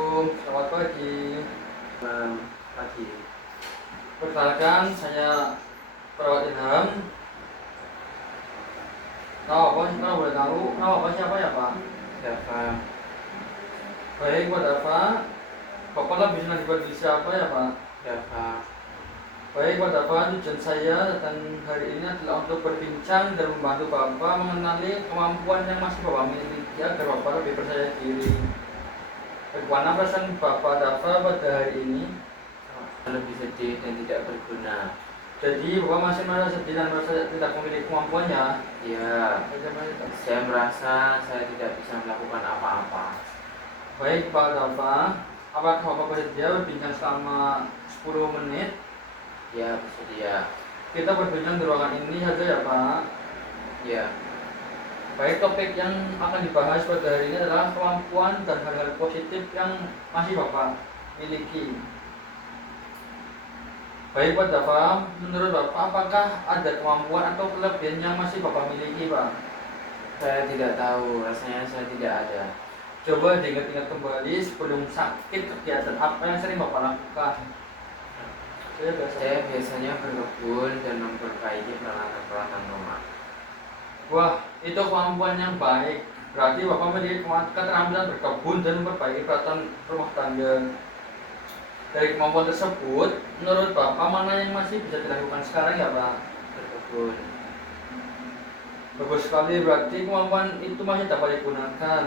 Assalamualaikum, selamat pagi. Pagi. Perkenalkan, saya Perawat Ilham. Nama apa? Kalau boleh tahu, nama apa siapa ya Pak? Dava. Baik, Pak Dava. Bapak lebih senang dipanggil siapa ya Pak? Dava. Baik, Pak Dava. Tujuan saya datang hari ini adalah untuk berbincang dan membantu Bapak mengenali kemampuan yang masih Bapak miliki agar Bapak lebih percaya diri. Bagaimana perasaan Bapak Dava pada hari ini? Lebih sedih dan tidak berguna. Jadi Bapak masih merasa sedih dan merasa tidak memiliki kemampuannya. Ya, Bagaimana? saya merasa saya tidak bisa melakukan apa-apa. Baik Pak Dava, apakah Bapak bersedia berbincang selama 10 menit? Ya, bersedia. Kita berbincang di ruangan ini saja ya Pak. Ya, Baik, topik yang akan dibahas pada hari ini adalah kemampuan dan hal-hal positif yang masih Bapak miliki. Baik Pak Dava, menurut Bapak apakah ada kemampuan atau kelebihan yang masih Bapak miliki Pak? saya tidak tahu. Rasanya saya tidak ada. Coba diingat-ingat kembali sebelum sakit, kegiatan apa yang sering Bapak lakukan? Saya biasanya berkebun dan memperbaiki peralatan-peralatan rumah. Wah, itu kemampuan yang baik. Berarti Bapak memiliki keterampilan berkebun dan memperbaiki peralatan rumah tangga. Dari kemampuan tersebut, menurut Bapak mana yang masih bisa dilakukan sekarang ya Pak? Berkebun. Bagus sekali, berarti kemampuan itu masih dapat digunakan.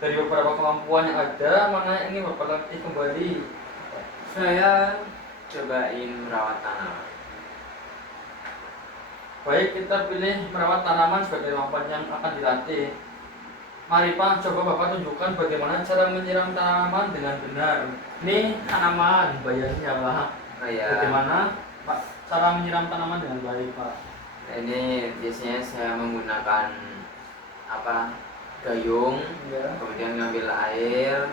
Dari beberapa kemampuan yang ada, mana yang ingin Bapak latih kembali? Saya cobain merawat tanaman. Baik, kita pilih merawat tanaman sebagai kemampuan yang akan dilatih. Mari Pak, coba Bapak tunjukkan bagaimana cara menyiram tanaman dengan benar. Ini tanaman, bayarnya Pak. Bagaimana Pak cara menyiram tanaman dengan baik Pak? Ini biasanya saya menggunakan gayung, Ya. kemudian ngambil air,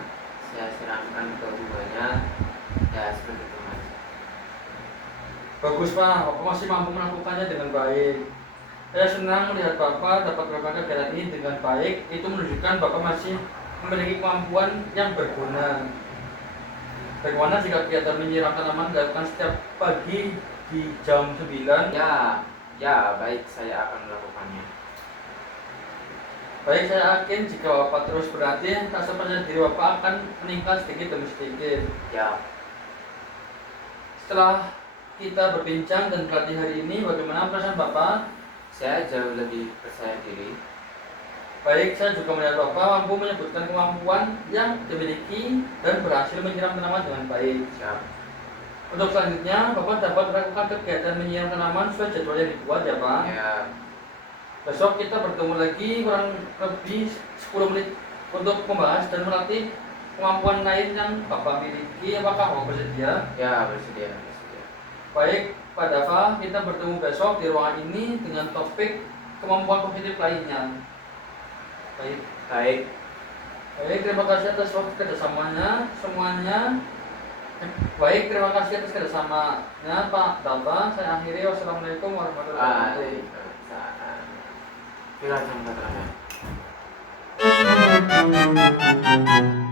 saya siramkan ke bunganya, ya seperti itu mas. Bagus Pak, Bapak masih mampu melakukannya dengan baik. Saya senang melihat Bapak dapat melakukan kegiatan ini dengan baik. Itu menunjukkan Bapak masih memiliki kemampuan yang berguna. Bagaimana jika kegiatan menyiram tanaman dilakukan setiap pagi di jam 9? Ya baik, saya akan melakukannya. Baik, saya yakin jika Bapak terus berlatih, rasa percaya diri Bapak akan meningkat sedikit demi sedikit. Ya, Setelah kita berbincang dan berlatih hari ini, bagaimana perasaan Bapak? saya jauh lebih percaya diri. Baik, saya juga melihat Bapak mampu menyebutkan kemampuan yang dimiliki dan berhasil menyiram tanaman dengan baik. Siap. Untuk selanjutnya, Bapak dapat melakukan kegiatan menyiram tanaman sesuai jadwal yang dibuat ya Pak. Ya, Besok kita bertemu lagi kurang lebih 10 menit untuk membahas dan melatih kemampuan lain yang Bapak miliki. Apakah Bapak bersedia? ya bersedia. Baik, Pak Dava, kita bertemu besok di ruangan ini dengan topik kemampuan positif lainnya. Baik. Baik. Baik, terima kasih atas waktu kerjasamanya semuanya. Baik, terima kasih atas kerjasamanya Pak Dava. Saya akhiri. Wassalamualaikum warahmatullahi wabarakatuh. Silakan.